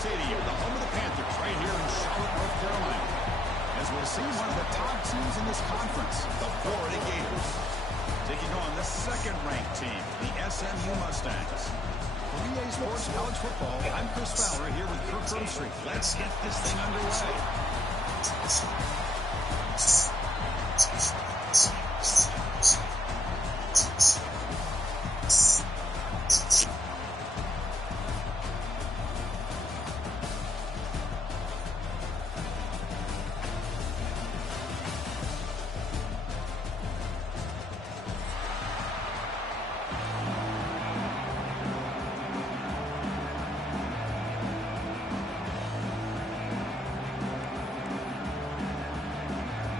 Stadium, the home of the Panthers, right here in Charlotte, North Carolina. As we'll see one of the top teams in this conference, the Florida Gators, taking on the second-ranked team, the SMU Mustangs. For EA Sports College Football, I'm Chris Fowler here with Kirk Herbstreit. Let's get this thing underway.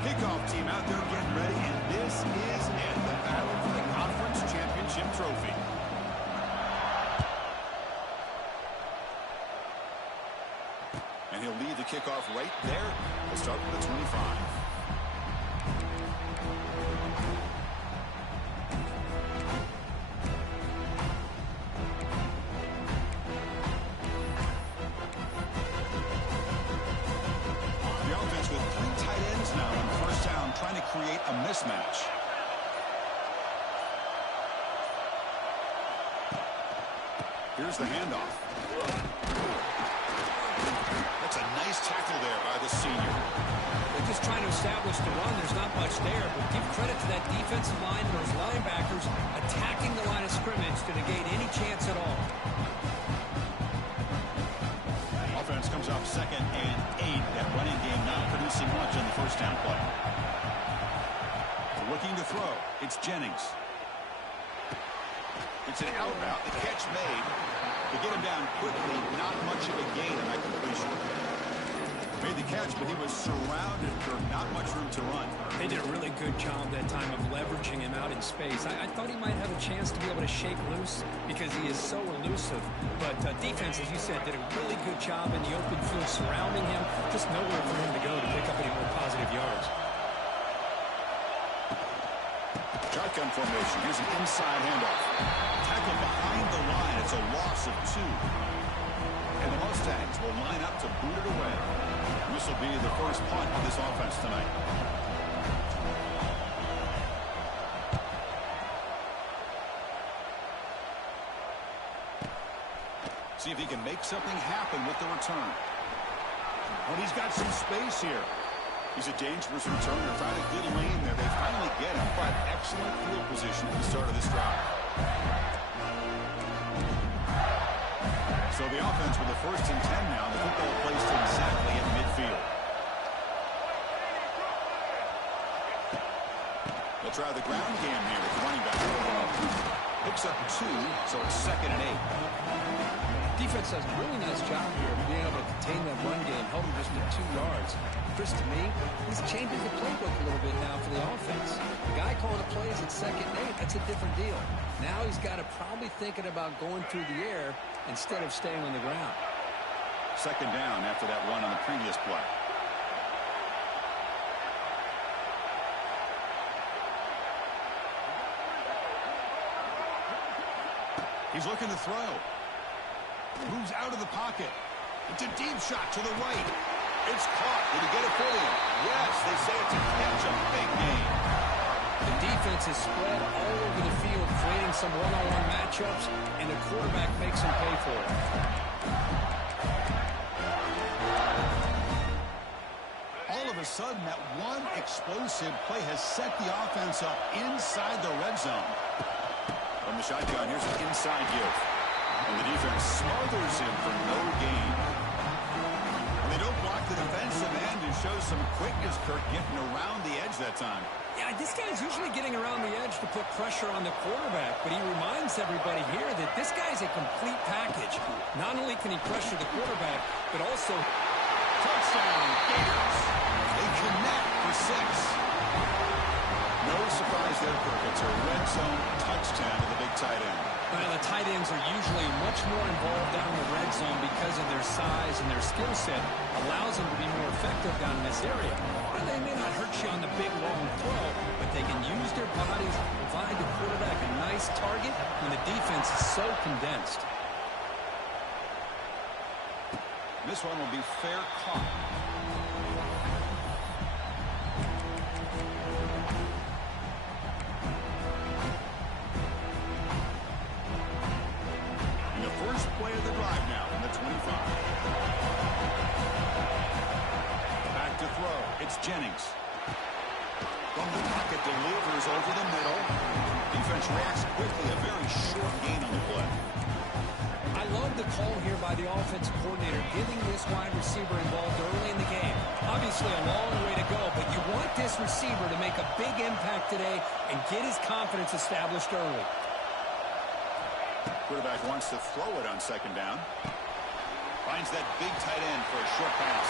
Kickoff team out there getting ready, and this is it, the battle for the conference championship trophy. And he'll lead the kickoff right there. We'll start with the 25. Trying to create a mismatch. Here's the handoff. That's a nice tackle there by the senior. They're just trying to establish the run. There's not much there, but give credit to that defensive line and those linebackers attacking the line of scrimmage to negate any chance at all. Offense comes up 2nd and 8. That running game not producing much in the first down play. Looking to throw. It's Jennings. It's an out route. The catch made. To get him down quickly, not much of a gain in that completion. Made the catch, but he was surrounded for not much room to run. They did a really good job that time of leveraging him out in space. I thought he might have a chance to be able to shake loose because he is so elusive. But defense, as you said, did a really good job in the open field surrounding him. Just nowhere for him to go to pick up any more positive yards. Shotgun formation. Here's an inside handoff. Tackle behind the line. It's a loss of 2. And the Mustangs will line up to boot it away. This will be the first punt of this offense tonight. See if he can make something happen with the return. But he's got some space here. He's a dangerous returner. Found a good lane there. They finally get him. But excellent field position at the start of this drive. So the offense with the 1st and 10 now. The football placed exactly in midfield. They'll try the ground game here with the running back. Picks up 2, so it's 2nd and 8. Defense does a really nice job here of being able to contain that run game, held him just to 2 yards. Chris, to me, he's changing the playbook a little bit now for the offense. The guy calling the plays at 2nd and 8, that's a different deal. Now he's got to probably thinking about going through the air instead of staying on the ground. 2nd down after that run on the previous play. He's looking to throw. Moves out of the pocket. It's a deep shot to the right. It's caught. Did he get it fully? Yes, they say it's a catch, a big gain. The defense is spread all over the field, creating some one-on-one matchups, and the quarterback makes them pay for it. All of a sudden, that one explosive play has set the offense up inside the red zone. From the shotgun, here's an inside give. And the defense smothers him for no gain. And they don't block the defensive end and show some quickness, Kirk, getting around the edge that time. Yeah, this guy's usually getting around the edge to put pressure on the quarterback, but he reminds everybody here that this guy's a complete package. Not only can he pressure the quarterback, but also touchdown, Gators. They connect for 6. No surprise there, Kirk. It's a red zone touchdown to the big tight end. Well, the tight ends are usually much more involved down in the red zone because of their size and their skill set. Allows them to be more effective down in this area. Or they may not hurt you on the big, long throw, but they can use their bodies to provide the quarterback a nice target when the defense is so condensed. This one will be fair caught. And the first play of the drive now on the 25. Back to throw. It's Jennings. From the pocket, delivers over the middle. Defense reacts quickly. A very short gain on the play. I love the call here by the offensive coordinator, getting this wide receiver involved early in the game. Obviously a long way to go, but you want this receiver to make a big impact today and get his confidence established early. Quarterback wants to throw it on second down. Finds that big tight end for a short pass.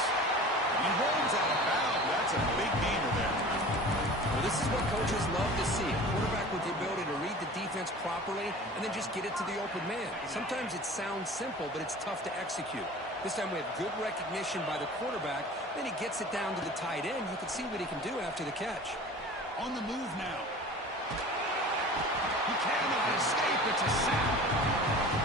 He rolls out of bounds. That's a big gainer there. Well, this is what coaches love to see. A quarterback with the ability to read the defense properly and then just get it to the open man. Sometimes it sounds simple, but it's tough to execute. This time we have good recognition by the quarterback. Then he gets it down to the tight end. You can see what he can do after the catch. On the move now. He cannot escape. It's a sack.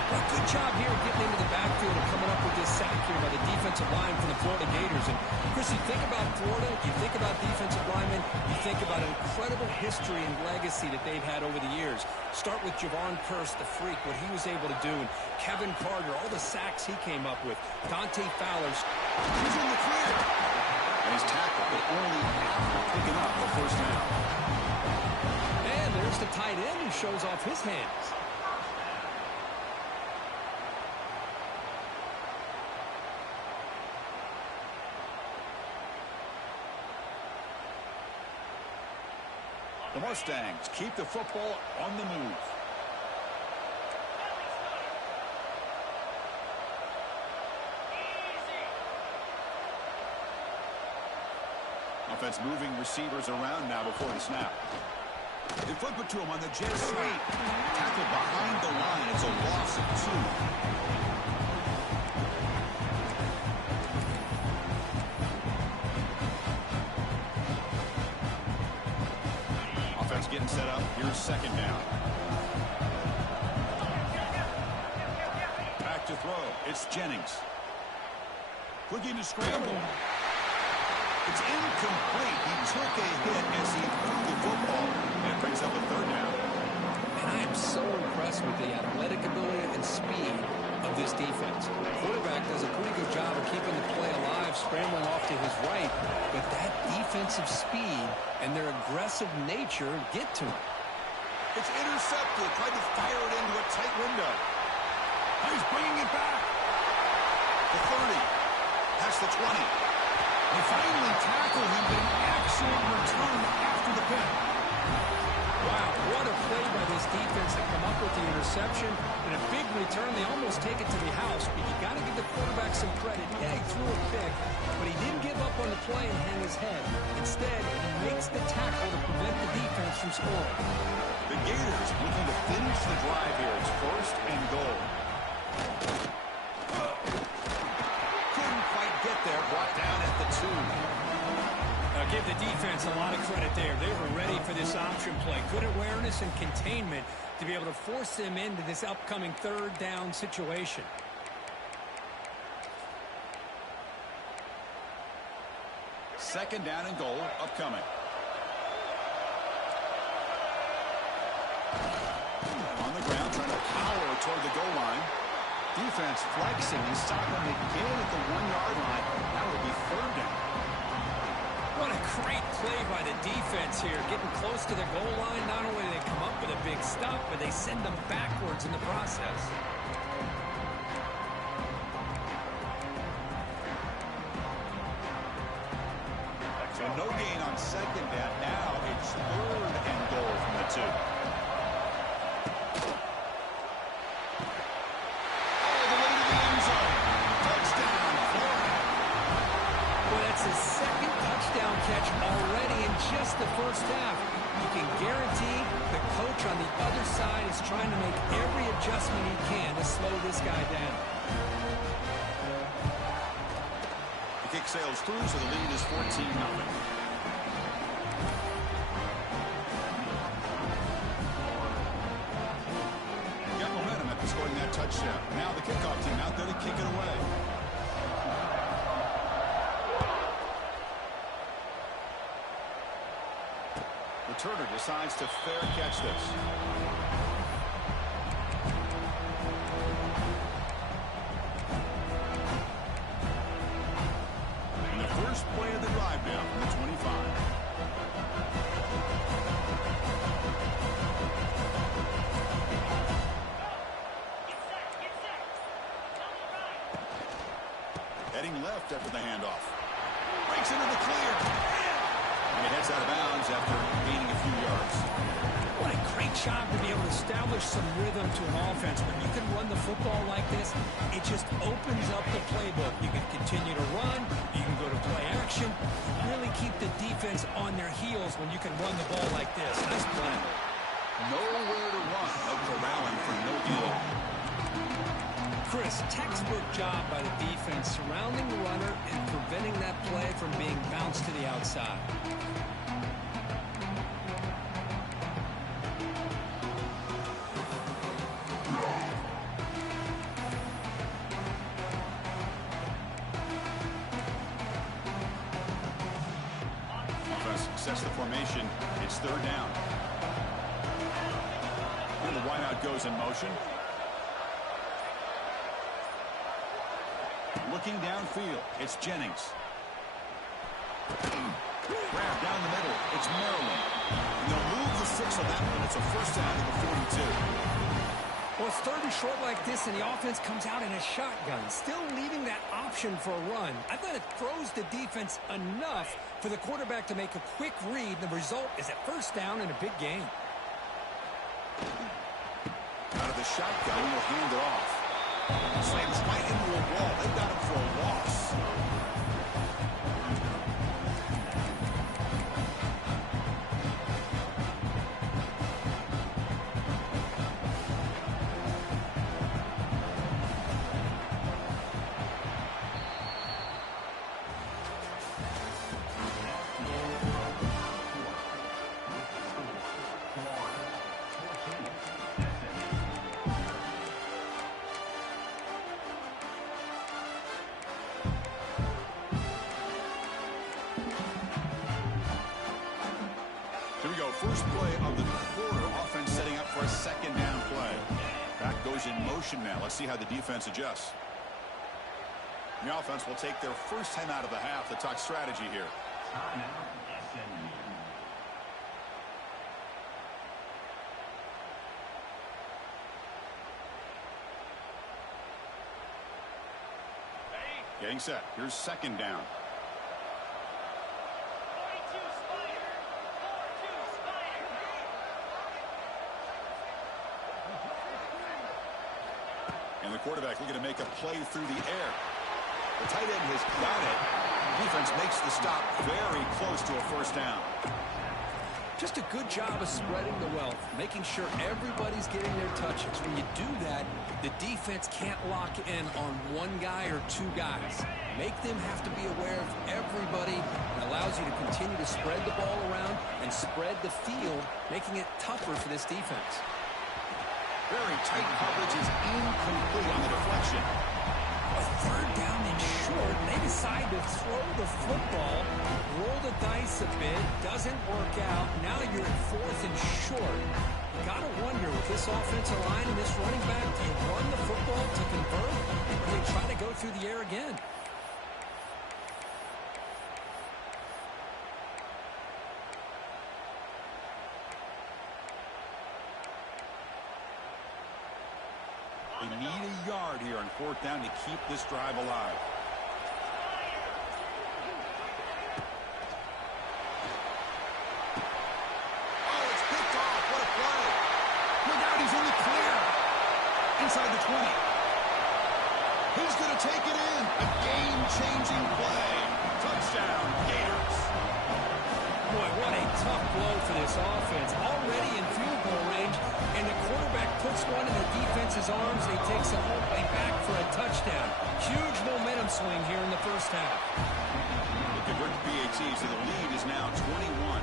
Well, good job here getting into the backfield and coming up with this sack here by the defensive line for the Florida Gators. And, Chris, you think about Florida, you think about defensive linemen, you think about an incredible history and legacy that they've had over the years. Start with Javon Kearse, the freak, what he was able to do, and Kevin Carter, all the sacks he came up with. Dante Fowler's. He's in the clear. And he's tackled, but only after picking up the first down. And there's the tight end who shows off his hands. The Mustangs keep the football on the move. Offense moving receivers around now before the snap. They flip it to him on the jet sweep. Tackled behind the line. It's a loss of 2. Offense getting set up. Here's second down. Back to throw. It's Jennings. Looking to scramble. It's incomplete. He took a hit as he threw the football and brings up a third down. And I am so impressed with the athletic ability and speed of this defense. The quarterback does a pretty good job of keeping the play alive, scrambling off to his right, but that defensive speed and their aggressive nature get to him. It's intercepted. Tried to fire it into a tight window. Now he's bringing it back. The 30. Past the 20. They finally tackle him, but an excellent return after the pick. Wow, what a play by this defense to come up with the interception. And a big return. They almost take it to the house, but you got to give the quarterback some credit. Yeah, he threw a pick, but he didn't give up on the play and hang his head. Instead, he makes the tackle to prevent the defense from scoring. The Gators looking to finish the drive here. It's first and goal. Get there, brought down at the 2. Give the defense a lot of credit there. They were ready for this option play. Good awareness and containment to be able to force them into this upcoming third down situation. Second down and goal upcoming. On the ground, trying to power toward the goal line. Defense flexing and stopping again at the 1-yard line. That will be third down. What a great play by the defense here. Getting close to the goal line. Not only do they come up with a big stop, but they send them backwards in the process. So no gain on second down. Now it's third and goal from the 2. Catch already in just the first half. You can guarantee the coach on the other side is trying to make every adjustment he can to slow this guy down. The kick sails through, so the lead is 14-0. Got momentum after scoring that touchdown. Now the kickoff team out there to kick it away. Turner decides to fair catch this. And the first play of the drive now from the 25. Heading left after the handoff. Breaks into the clear. And he heads out of bounds after gaining a few yards. What a great job to be able to establish some rhythm to an offense. When you can run the football like this, it just opens up the playbook. You can continue to run. You can go to play action. Really keep the defense on their heels when you can run the ball like this. Nice play. Nowhere to run. No corralling for no gain. Chris, textbook job by the defense surrounding the runner and preventing that play from being bounced to the outside. Sets the formation. It's third down. And the wideout goes in motion. Looking downfield, it's Jennings. Grab down the middle, it's Maryland. And they'll move the 6 on that one. It's a first down to the 42. Well, it's third and short like this, and the offense comes out in a shotgun, still leaving that option for a run. I thought it throws the defense enough for the quarterback to make a quick read. The result is a first down in a big game. Out of the shotgun, he'll hand it off. Slams right into a wall. They've got him for a loss. First play of the quarter, offense setting up for a second down play. Back goes in motion now. Let's see how the defense adjusts. The offense will take their first 10 out of the half. The talk strategy here. Getting set. Here's second down. And the quarterback looking to make a play through the air. The tight end has got it. Defense makes the stop very close to a first down. Just a good job of spreading the wealth, making sure everybody's getting their touches. When you do that, the defense can't lock in on one guy or two guys. Make them have to be aware of everybody. It allows you to continue to spread the ball around and spread the field, making it tougher for this defense. Very tight coverage is incomplete on the deflection. A third down and short. They decide to throw the football, roll the dice a bit, doesn't work out. Now you're at fourth and short. Gotta wonder with this offensive line and this running back, do you run the football to convert, or do they try to go through the air again? They need a yard here on fourth down to keep this drive alive. Oh, it's picked off. What a play. Look out, he's in the clear. Inside the 20. He's going to take it in. A game-changing play. Touchdown, Gators. Boy, what a tough blow for this offense. Already in field goal range, and the quarterback puts one in the defense's arms. They take some way back for a touchdown. Huge momentum swing here in the first half. They convert the PAT, so the lead is now 21.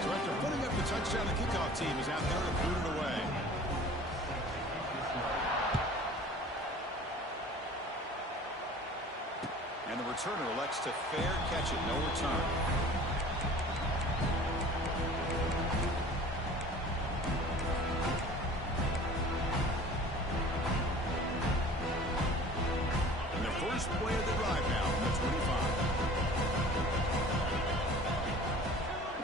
So after putting up the touchdown, the kickoff team is out there to boot it away. And the returner elects to fair catch it, no return. And the first play of the drive now from the 25.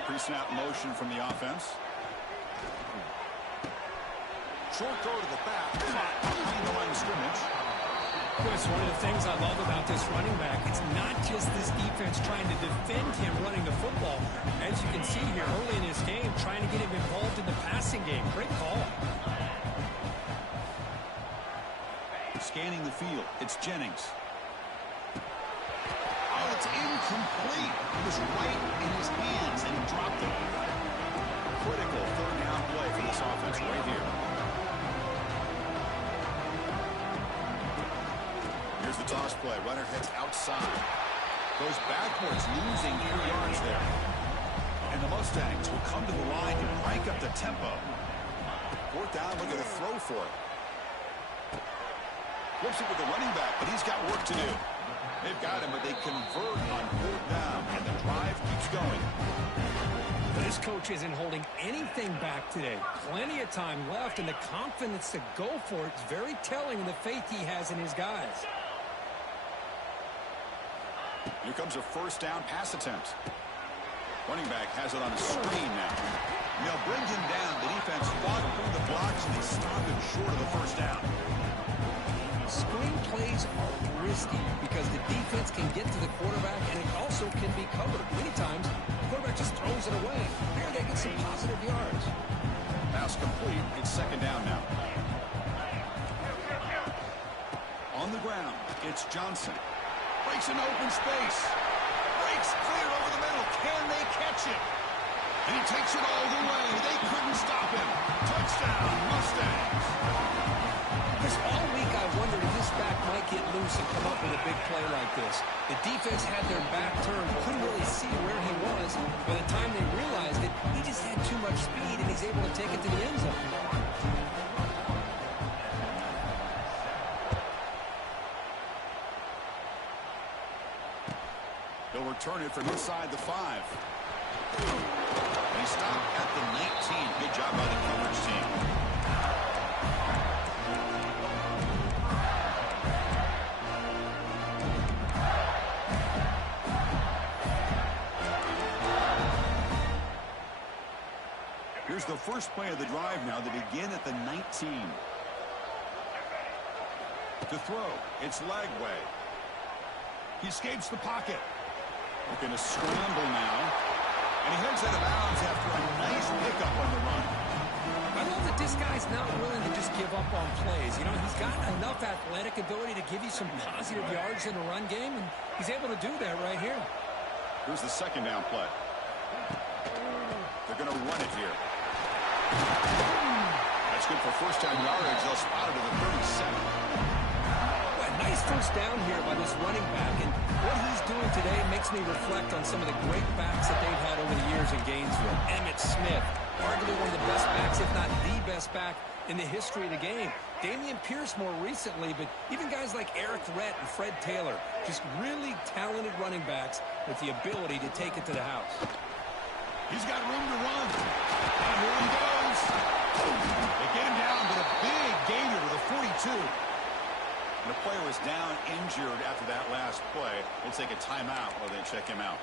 Pre-snap motion from the offense. Short throw to the back, caught behind the line of scrimmage. Chris, one of the things I love about this running back, it's not just this defense trying to defend him running the football. As you can see here early in this game, trying to get him involved in the passing game. Great call. Scanning the field, it's Jennings. Oh, it's incomplete. It was right in his hands, and he dropped it. Critical third down play for this offense right here. Here's the toss play. Runner heads outside. Goes backwards, losing 3 yards there. And the Mustangs will come to the line and crank up the tempo. Fourth down, look at a throw for it. Flips it with the running back, but he's got work to do. They've got him, but they convert on fourth down, and the drive keeps going. This coach isn't holding anything back today. Plenty of time left, and the confidence to go for it is very telling in the faith he has in his guys. Here comes a first down pass attempt. Running back has it on a screen now. They'll bring him down. The defense fought through the blocks, and they stopped him short of the first down. Screen plays are risky because the defense can get to the quarterback, and it also can be covered. Many times, the quarterback just throws it away. Here they get some positive yards. Pass complete. It's second down now. On the ground, it's Johnson. Breaks into open space. Breaks clear over the middle. Can they catch it? And he takes it all the way. They couldn't stop him. Touchdown, Mustangs. Chris, all week I wondered if this back might get loose and come up with a big play like this. The defense had their back turned, couldn't really see where he was. By the time they realized it, he just had too much speed, and he's able to take it to the end zone. They'll return it from inside the 5. They stop at the 19. Good job by the coverage team. Here's the first play of the drive now. They begin at the 19. To throw, it's Lagway. He escapes the pocket. Looking to scramble now. And he heads out of bounds after a nice pickup on the run. I love that this guy's not willing to just give up on plays. You know, he's got enough athletic ability to give you some positive yards in a run game, and he's able to do that right here. Here's the second down play. They're going to run it here. That's good for first down yardage. They'll spot it at the 37. Nice first down here by this running back, and what he's doing today makes me reflect on some of the great backs that they've had over the years in Gainesville. Emmitt Smith, arguably one of the best backs, if not the best back in the history of the game. Dameon Pierce more recently, but even guys like Eric Rhett and Fred Taylor, just really talented running backs with the ability to take it to the house. He's got room to run. And here he goes. They get him down, but a big gainer to the 42. The player was down injured after that last play. We'll take a timeout while they check him out.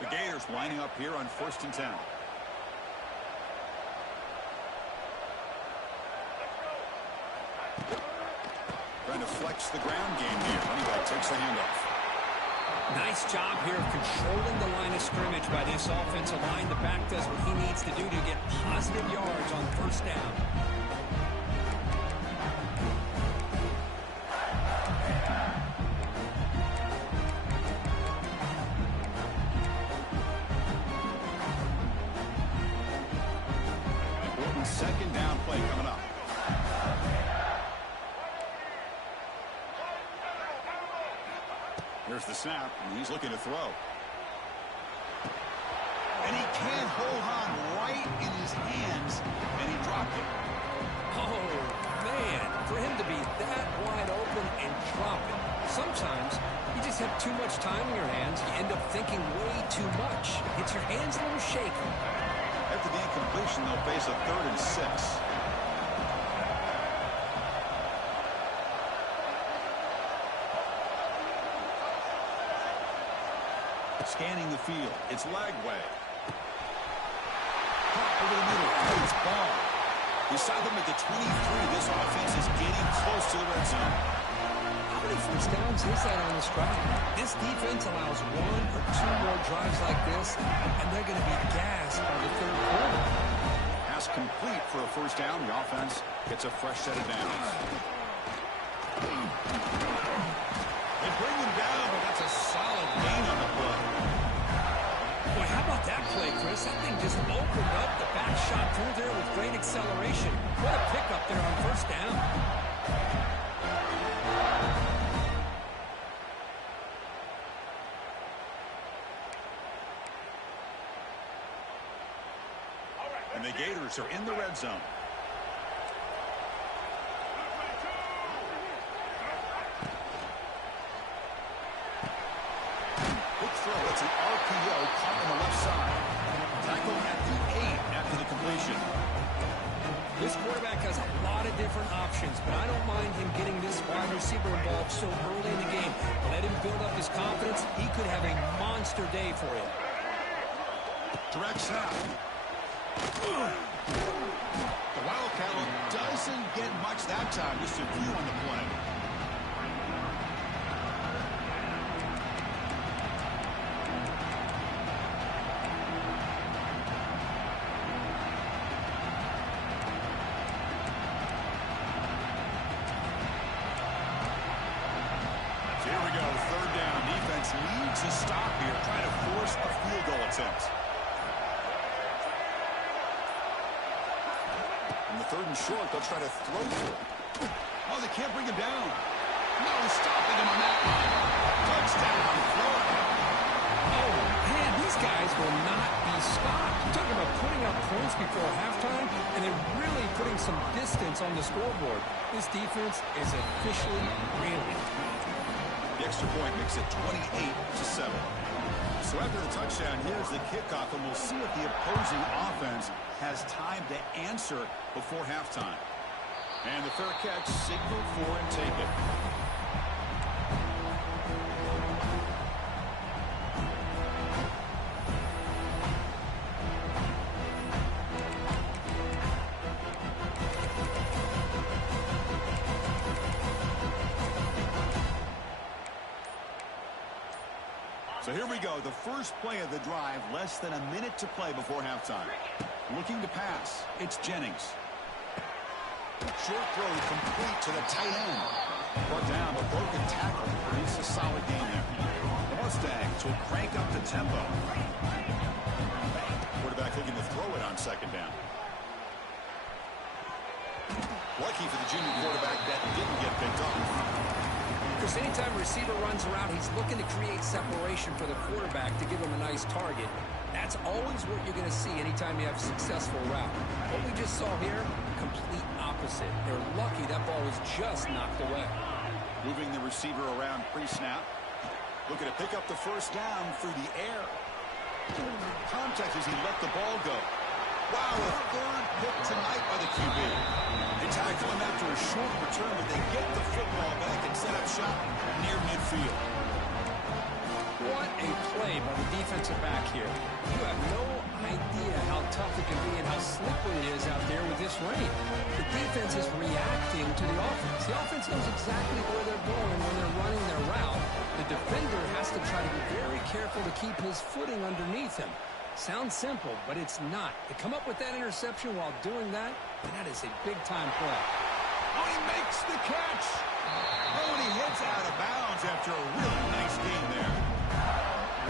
The Gators lining up here on 1st and 10. Trying to flex the ground game here. Running back takes the handoff. Nice job here of controlling the line of scrimmage by this offensive line. The back does what he needs to do to get positive yards on first down. Important second down play coming up. Here's the snap, and he's looking to throw. And he can't hold on right in his hands, and he dropped it. Oh, man, for him to be that wide open and drop it. Sometimes you just have too much time in your hands. You end up thinking way too much. Gets your hands a little shaky. After the incompletion, they'll face a 3rd and 6. Scanning the field. It's Lagway. Caught over the middle. It's ball. Beside them at the 23, this offense is getting close to the red zone. How many first downs is that on this drive? This defense allows 1 or 2 more drives like this, and they're going to be gassed by the 3rd quarter. Pass complete for a first down. The offense gets a fresh set of downs. They bring him down, but that's a solid gain on the play. Boy, how about that play, Chris? That thing just opened up. The back shot through there with great acceleration. What a pickup there on first down. And the Gators are in the red zone. Quick throw. It's an RPO caught on the left side. Tackle at the 8 after the completion. This quarterback has a lot of different options, but I don't mind him getting this wide receiver involved so early in the game. Let him build up his confidence. He could have a monster day for him. Direct snap. The Wildcat doesn't get much that time. Just a few on the play. So here we go. 3rd down. Defense needs a stop here. Try to force a field goal attempt. On the 3rd and short, they'll try to throw to it. Oh, they can't bring him down. No stopping him on that one. Touchdown, Florida. Oh, man, these guys will not be stopped. You're talking about putting up points before halftime, and they're really putting some distance on the scoreboard. This defense is officially reeling. The extra point makes it 28-7. So after the touchdown, here's the kickoff, and we'll see if the opposing offense has time to answer before halftime. And the fair catch signaled for and taken. So here we go, the first play of the drive, less than a minute to play before halftime. Looking to pass, it's Jennings. Short throw complete to the tight end. Brought down, but broken tackle produces a solid game there. The Mustangs will crank up the tempo. Quarterback looking to throw it on 2nd down. Lucky for the junior quarterback that didn't get picked off. Because anytime a receiver runs around, he's looking to create separation for the quarterback to give him a nice target. That's always what you're going to see anytime you have a successful route. What we just saw here, complete opposite. They're lucky that ball was just knocked away. Moving the receiver around pre-snap. Looking to pick up the first down through the air. Contact as he let the ball go. Wow, a 3rd pick tonight by the QB. They tackle him after a short return, but they get the football back and set up shop near midfield. What a play by the defensive back here. You have no idea how tough it can be and how slippery it is out there with this rain. The defense is reacting to the offense. The offense knows exactly where they're going when they're running their route. The defender has to try to be very careful to keep his footing underneath him. Sounds simple, but it's not. To come up with that interception while doing that, that is a big-time play. Oh, he makes the catch. Oh, and he hits out of bounds after a really nice game there.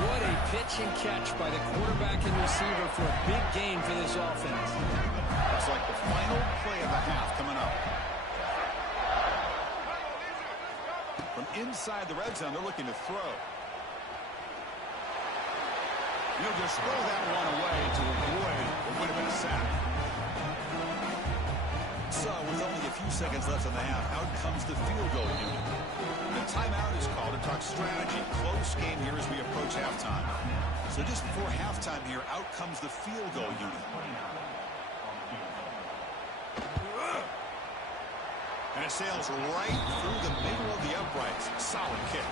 What a pitch and catch by the quarterback and receiver for a big game for this offense. Looks like the final play of the half coming up. From inside the red zone, they're looking to throw. He'll just throw that one away to avoid what would have been a sack. So, with only a few seconds left in the half, out comes the field goal unit. The timeout is called to talk strategy. Close game here as we approach halftime. So just before halftime here, out comes the field goal unit. And it sails right through the middle of the uprights. Solid kick.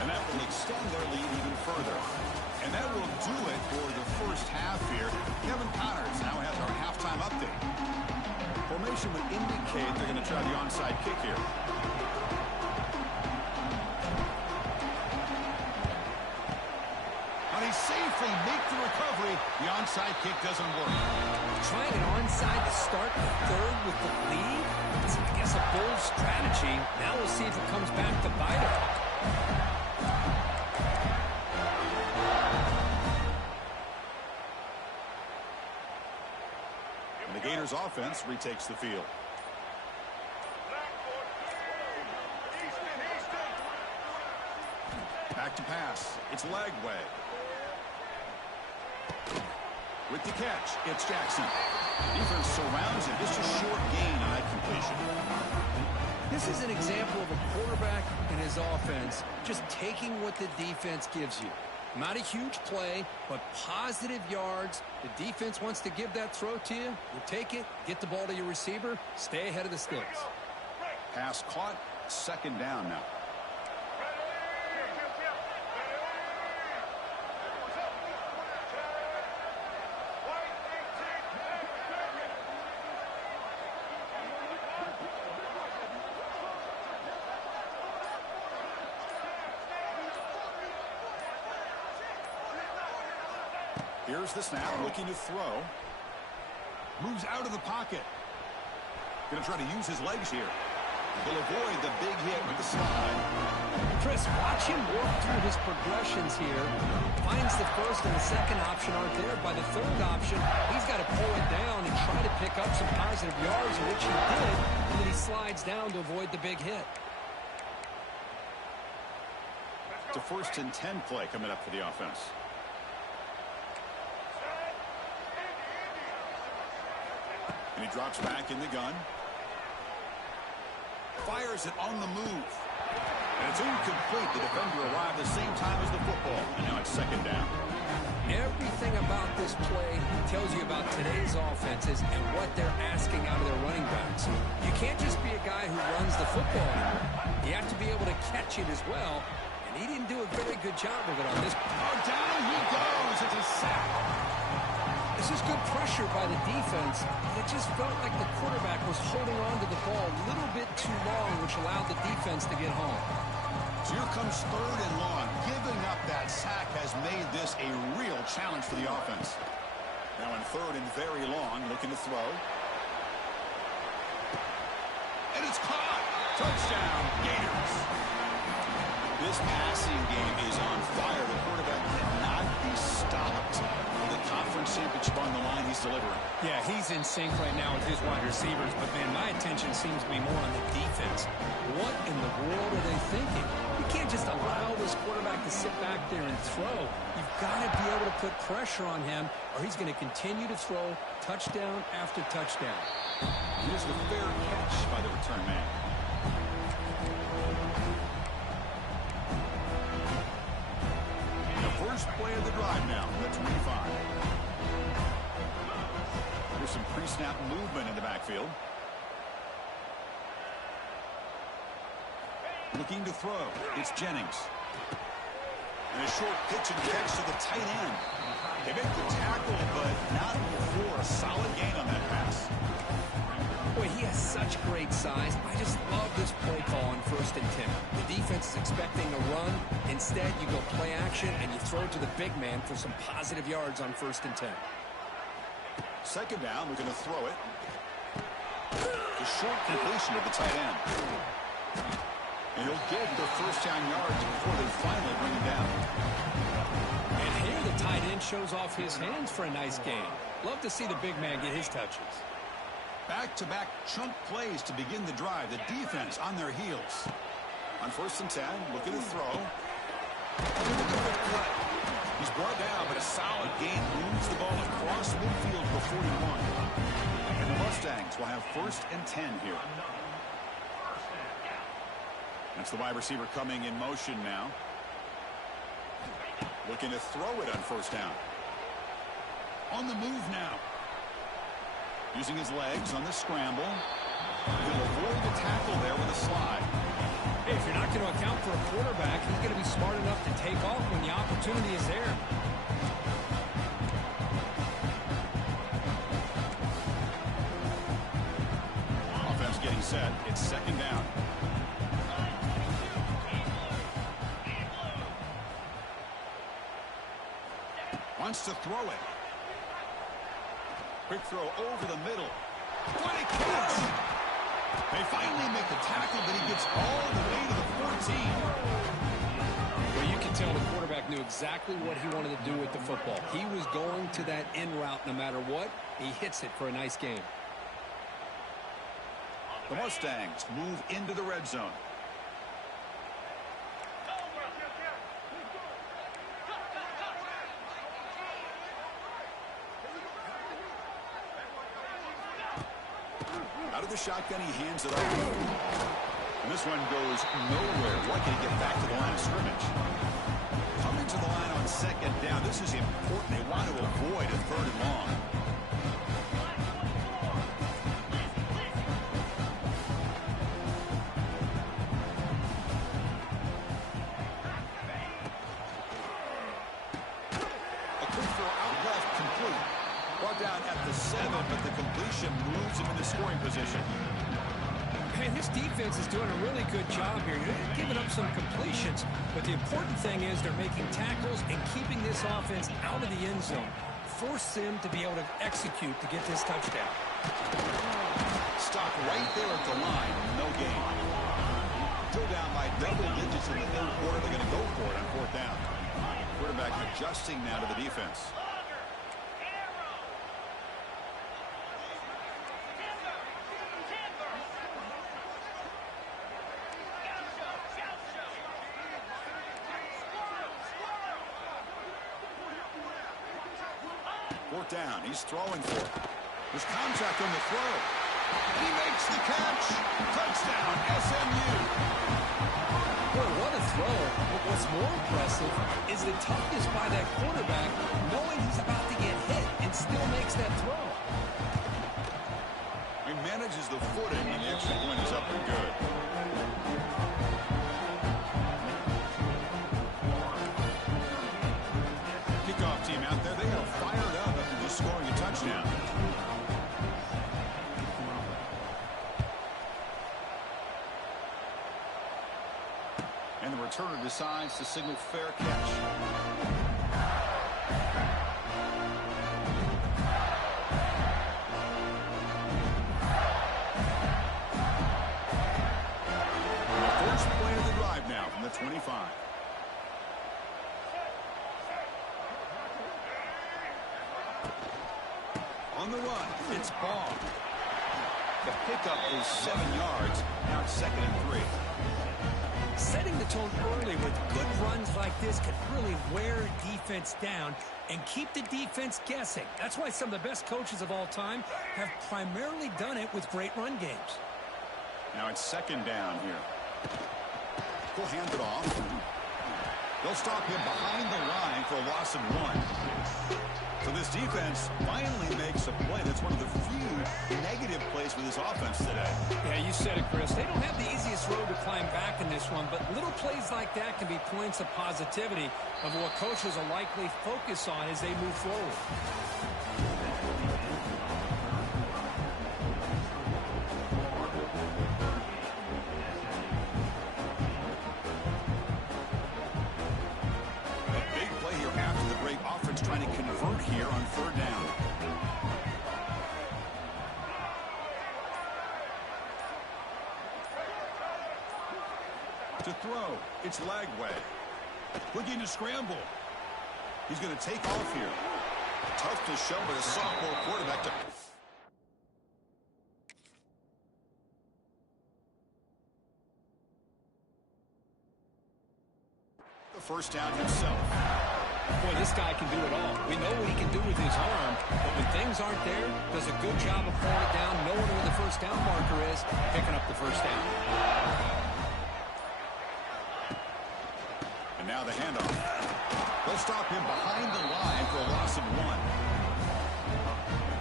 And that will extend their lead even further. And that will do it for the first half here. Kevin Connors now has our halftime update. Formation would indicate they're going to try the onside kick here. But he safely make the recovery. The onside kick doesn't work. Trying an onside to start the third with the lead? It's, I guess, a bold strategy. Now we'll see if it comes back to bite him. And the Gators offense retakes the field. Back to pass. It's Lagway. With the catch, it's Jackson. Defense surrounds him. Just a short gain on that completion. This is an example of a quarterback and his offense just taking what the defense gives you. Not a huge play, but positive yards. The defense wants to give that throw to you. You take it, get the ball to your receiver, stay ahead of the sticks. Pass caught. Second down now. Here's the snap, looking to throw. Moves out of the pocket. Going to try to use his legs here. He'll avoid the big hit with the slide. Chris, watch him work through his progressions here. Finds the first and the second option aren't there. By the third option, he's got to pull it down and try to pick up some positive yards, which he did, and then he slides down to avoid the big hit. It's a 1st and 10 play coming up for the offense. And he drops back in the gun. Fires it on the move. And it's incomplete. The defender arrived the same time as the football. And now it's second down. Everything about this play tells you about today's offenses and what they're asking out of their running backs. You can't just be a guy who runs the football anymore. You have to be able to catch it as well. And he didn't do a very good job of it on this. Oh, down he goes. It's a sack. This is good pressure by the defense. It just felt like the quarterback was holding on to the ball a little bit too long, which allowed the defense to get home. So here comes 3rd and long. Giving up that sack has made this a real challenge for the offense. Now in 3rd and very long, looking to throw. And it's caught. Touchdown, Gators. This passing game is on fire. The quarterback cannot be stopped. The conference championship on the line, he's delivering. Yeah, he's in sync right now with his wide receivers, but man, my attention seems to be more on the defense. What in the world are they thinking? You can't just allow this quarterback to sit back there and throw. You've got to be able to put pressure on him, or he's going to continue to throw touchdown after touchdown. Here's the fair catch by the return man. First play of the drive now, the 25. There's some pre-snap movement in the backfield. Looking to throw. It's Jennings. And a short pitch and catch to the tight end. They make the tackle, but not before a solid gain on that pass. Boy, he has such great size. I just love this play call on 1st and 10. The defense is expecting a run. Instead, you go play action, and you throw it to the big man for some positive yards on 1st and 10. Second down, we're going to throw it. The short completion of the tight end. And he'll get the 1st down yards before they finally bring him down. And here the tight end shows off his hands for a nice gain. Love to see the big man get his touches. Back-to-back chunk plays to begin the drive. The defense on their heels. On 1st and 10, looking to throw. He's brought down, but a solid gain moves the ball across midfield for 41. And the Mustangs will have 1st and 10 here. That's the wide receiver coming in motion now. Looking to throw it on 1st down. On the move now. Using his legs on the scramble. He'll avoid the tackle there with a slide. Hey, if you're not going to account for a quarterback, he's going to be smart enough to take off when the opportunity is there. Offense getting set. It's 2nd down. Wants to throw it. Quick throw over the middle. What a catch! They finally make the tackle, but he gets all the way to the 14. Well, you can tell the quarterback knew exactly what he wanted to do with the football. He was going to that in route no matter what. He hits it for a nice gain. The Mustangs move into the red zone. Out of the shotgun, he hands it off. And this one goes nowhere. Why can't he get back to the line of scrimmage? Coming to the line on 2nd down. This is important. They want to avoid a 3rd and long. A quick throw out left, complete. Brought down at the 7, but the completion moves him into scoring position. And this defense is doing a really good job here. They're giving up some completions, but the important thing is they're making tackles and keeping this offense out of the end zone. Force them to be able to execute to get this touchdown. Stop right there at the line. No gain. Still down by double digits in the 3rd quarter. They're going to go for it on 4th down. Quarterback adjusting now to the defense. Fourth down. He's throwing for it. There's contact on the throw. He makes the catch. Touchdown, SMU. Boy, what a throw. But what's more impressive is the toughness by that quarterback, knowing he's about to get hit and still makes that throw. He manages the footing, and the extra point is up and good. Kickoff team out there, they are fired up after just scoring a touchdown. And the returner decides to signal fair catch. And the first play of the drive now from the 25. On the run, it's Baum. The pickup is 7 yards. Now it's 2nd and 3. Setting the tone early with good runs like this can really wear defense down and keep the defense guessing. That's why some of the best coaches of all time have primarily done it with great run games. Now it's 2nd down here. He'll hand it off. They'll stop him behind the line for a loss of 1. So this defense finally makes a play. That's one of the few negative plays for this offense today. Yeah, you said it, Chris. They don't have the easiest road to climb back in this one, but little plays like that can be points of positivity of what coaches will likely focus on as they move forward. Trying to convert here on 3rd down. To throw, it's Lagway. Looking to scramble. He's going to take off here. Tough to show, but a sophomore quarterback to... The first down himself. Boy, this guy can do it all. We know what he can do with his arm, but when things aren't there, does a good job of pulling it down, knowing where the first down marker is, picking up the first down. And now the handoff. They'll stop him behind the line for a loss of 1.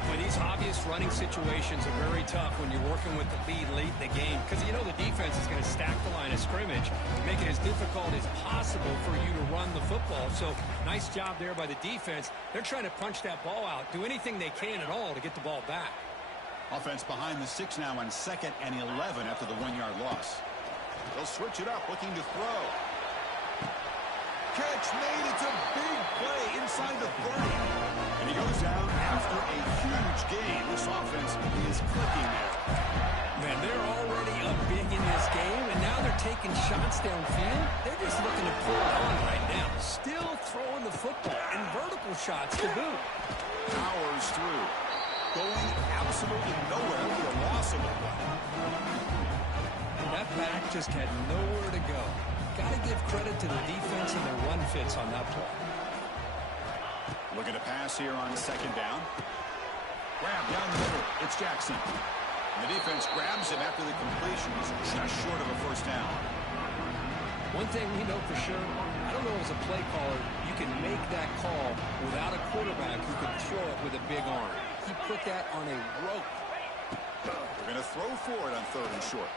Well, these obvious running situations are very tough when you're working with the lead late in the game because you know the defense is going to stack the line of scrimmage, make it as difficult as possible for you to run the football. So nice job there by the defense. They're trying to punch that ball out, do anything they can at all to get the ball back. Offense behind the 6 now on 2nd and 11 after the 1-yard loss. They'll switch it up, looking to throw. Catch made. It's a big play inside the 30. And he goes down after a huge gain. This offense is clicking there. Man, they're already up big in this game, and now they're taking shots downfield. They're just looking to pull it on right now. Still throwing the football and vertical shots to boot. Powers through. Going absolutely nowhere for a loss of a play. That back just had nowhere to go. Got to give credit to the defense and their run fits on that play. Looking to pass here on 2nd down. Grab down the middle. It's Jackson. And the defense grabs him after the completion. He's just short of a first down. One thing we know for sure, I don't know as a play caller, you can make that call without a quarterback who can throw it with a big arm. He put that on a rope. They're going to throw for it on 3rd and short.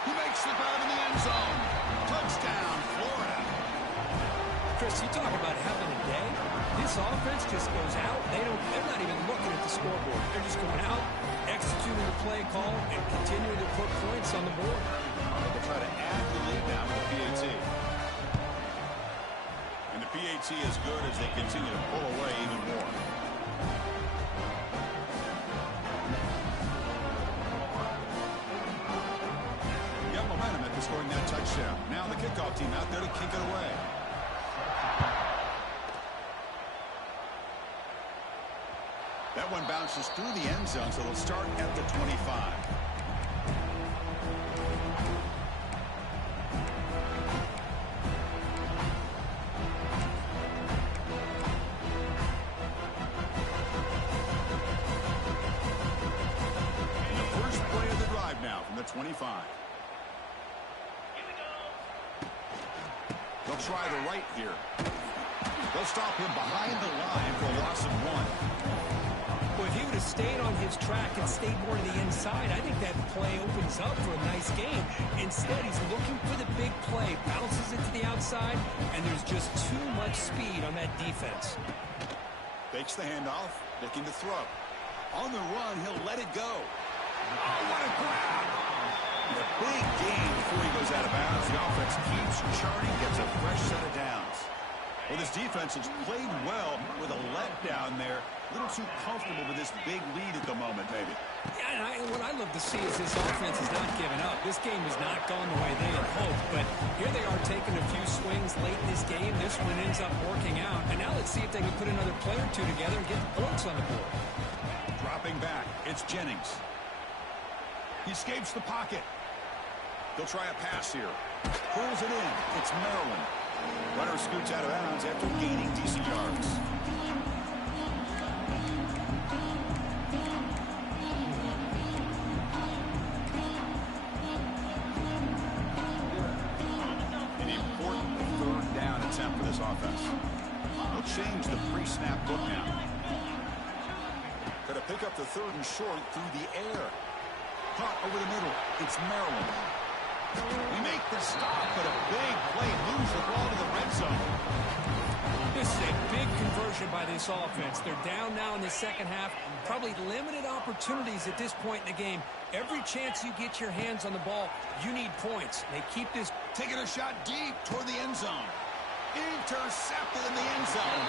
He makes the grab in the end zone. Touchdown, Florida. Chris, you talk about having a day. This offense just goes out. They're not even looking at the scoreboard. They're just going out, executing the play call, and continuing to put points on the board. They'll try to add the lead now with the PAT. And the PAT is good as they continue to pull away even more. Scoring that touchdown. Now the kickoff team out there to kick it away. That one bounces through the end zone, so they'll start at the 25. And the first play of the drive now from the 25. They'll try the right here. They'll stop him behind the line for a loss of 1. Well, if he would have stayed on his track and stayed more to the inside, I think that play opens up for a nice game. Instead, he's looking for the big play, bounces it to the outside, and there's just too much speed on that defense. Fakes the handoff, looking to throw. On the run, he'll let it go. Oh, what a grab! A big gain before he goes out of bounds. The offense keeps charting, gets a fresh set of downs. Well, this defense has played well with a letdown there. A little too comfortable with this big lead at the moment, maybe. Yeah, and what I love to see is this offense is not giving up. This game has not gone the way they had hoped, but here they are taking a few swings late in this game. This one ends up working out, and now let's see if they can put another play or two together and get the points on the board. Dropping back, it's Jennings. He escapes the pocket. They'll try a pass here. Pulls it in. It's Maryland. Runner scoots out of bounds after gaining decent yards. An important 3rd down attempt for this offense. They'll change the pre-snap look now. Got to pick up the 3rd and short through the air. Caught over the middle. It's Maryland. We make the stop, but a big play. Lose the ball to the red zone. This is a big conversion by this offense. They're down now in the second half. Probably limited opportunities at this point in the game. Every chance you get your hands on the ball, you need points. They keep this. Taking a shot deep toward the end zone. Intercepted in the end zone.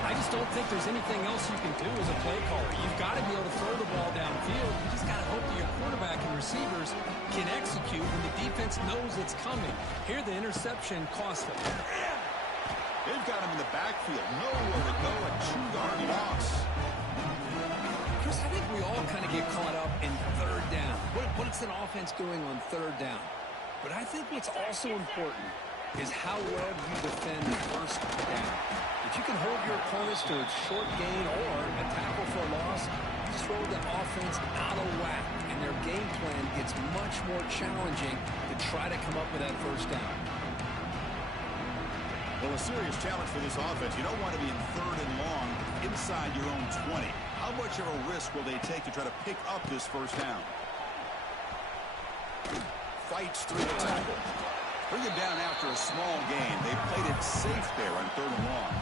I just don't think there's anything else you can do as a play caller. You've got to be able to throw the ball downfield. You just got to hope that your quarterback and receivers can execute when the defense knows it's coming. Here, the interception cost them. They've got him in the backfield. Nowhere to go. A 2-yard loss. Chris, I think we all kind of get caught up in 3rd down. What is an offense doing on 3rd down? But I think what's also important is how well you defend the first down. If you can hold your opponents to a short gain or a tackle for a loss, you throw the offense out of whack, and their game plan gets much more challenging to try to come up with that first down. Well, a serious challenge for this offense. You don't want to be in 3rd and long inside your own 20. How much of a risk will they take to try to pick up this first down? Fights through the tackle. Bring it down after a small gain. They played it safe there on 3rd and long.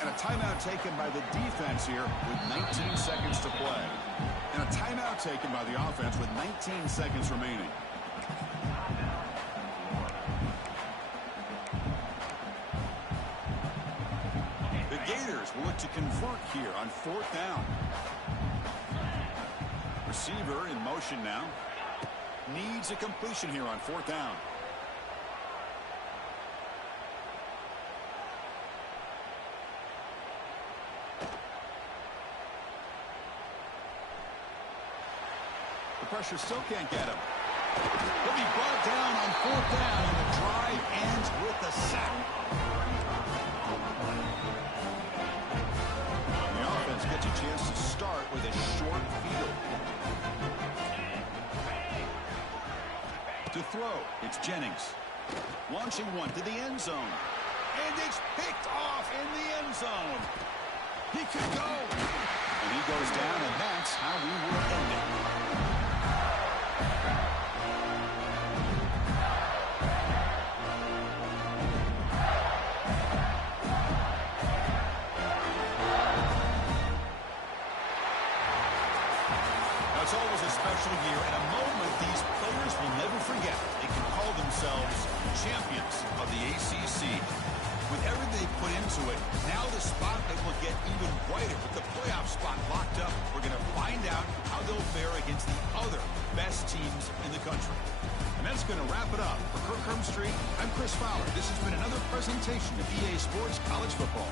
And a timeout taken by the defense here with 19 seconds to play. And a timeout taken by the offense with 19 seconds remaining. The Gators will look to convert here on 4th down. Receiver in motion now. Needs a completion here on 4th down. The pressure still can't get him. He'll be brought down on 4th down, and the drive ends with a sack. And the offense gets a chance to start with a short field. To throw, it's Jennings. Launching one to the end zone. And it's picked off in the end zone. He could go. And he goes down, and that's how we will end it. Now, it's always a special year and a moment these players will never forget. They can call themselves champions of the ACC. With everything they put into it, now the spotlight will get even brighter. With the playoff spot locked up, we're going to find out how they'll fare against the other best teams in the country. And that's going to wrap it up. For Kirk Herbstreit, I'm Chris Fowler. This has been another presentation of EA Sports College Football.